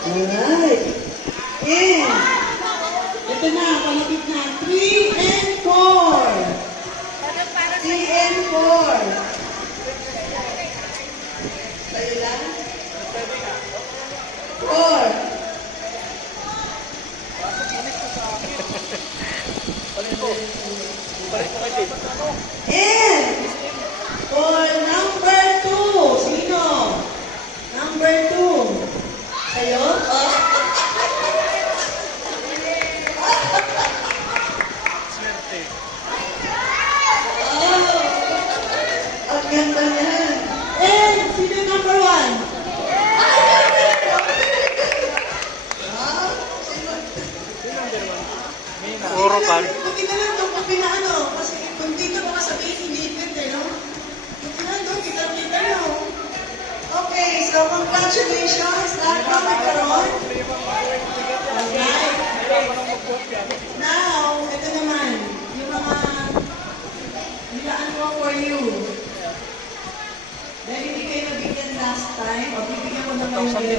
Alright. And, ito na, palapit na. 3 and 4. 3 and 4. Tayo lang. 4. And, for number 2, sino? Number 2. Kayo? Oh. Ang ganda niyan. And, sino number 1? Puro pan. Buti na lang itong pinaano. Kasi kung dito baka sabihin, hindi pwede, no? Buti na ito, kita-kita, no? Okay, so congratulations. Lahat ko nagkaroon. Alright. Now, ito naman. Yung mga nilaan ko for you. Dahil hindi kayo nabigyan last time, o bibigyan ko naman kayo.